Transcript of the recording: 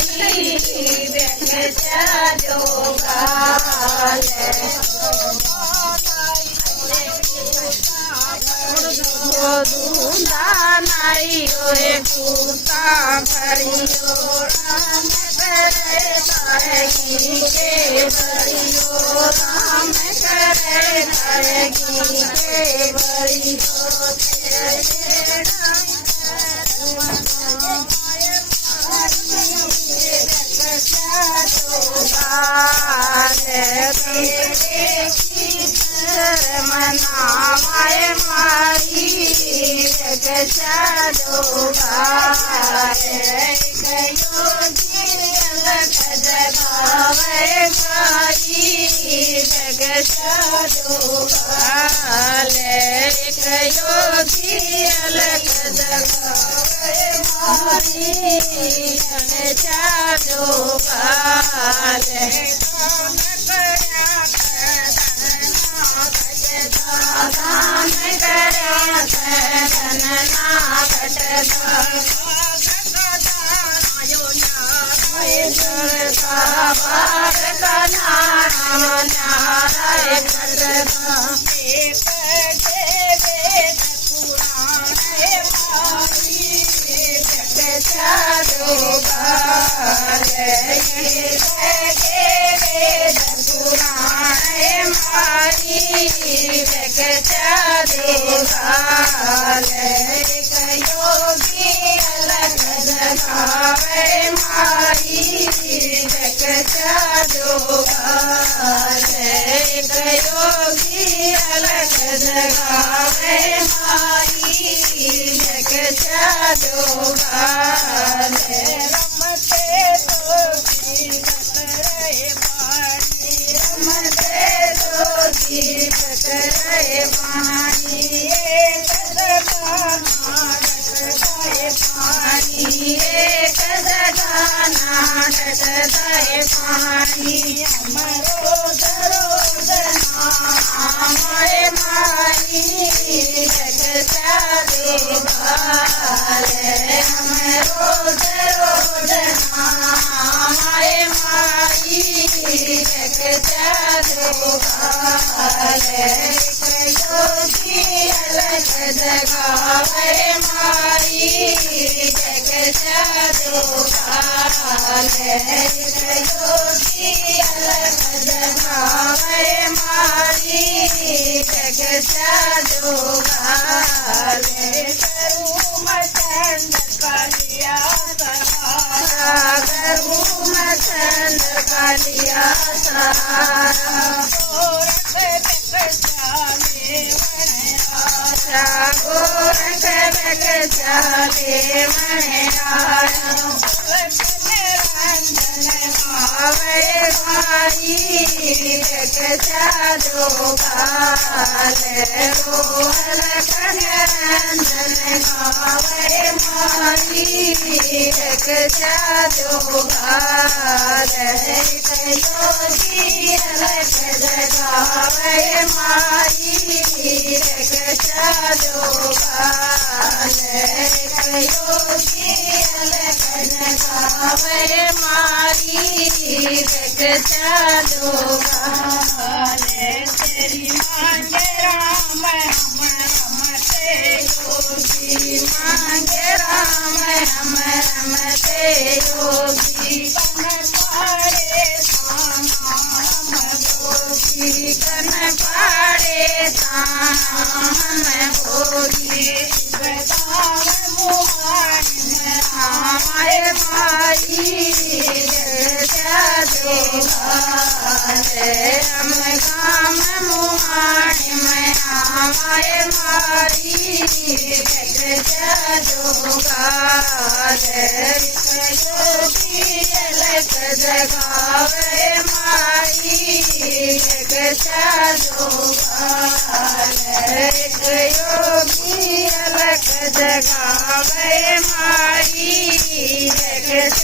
माई व्यक्ष जोगाले दूधा नाई ओए पूता भरियो राम करे तारगी के भरियो राम करे तारगी के भरियो मनावाए माई जगत योगी अलग जगावे माई जगत योगी अलग जगावे माई जगत दान योगी अलग जगावे माई जगत योगी अलग जगावे माई जगत रमते जोगी रमते जोगी बतरे पानी पानी अमरो दरोदना माए माई जगत अमरो दरोदना माए माई जगत योगी अलग जगावे माई जगत योगी अलग जगावे माई जगत करू मचंद कालिया सहारा करू मचंद कालिया सहारा गोरख बगचाले रंजन भावे माई जगत रोहल रंजन भावे माई जगत योगी अलग जगावे माई जगत योगी अलग जगावे माई जगत तेरी मांगे राम हम रमते योगी मांगे राम हम रमते योगी कन पाड़े हम भोगी कन पाड़े हम भोगी बताव मुहार माई हम काम मुहार में हमारे मारी योगी अलग जगावे माई जगत योगी अलग जगावे माई जगत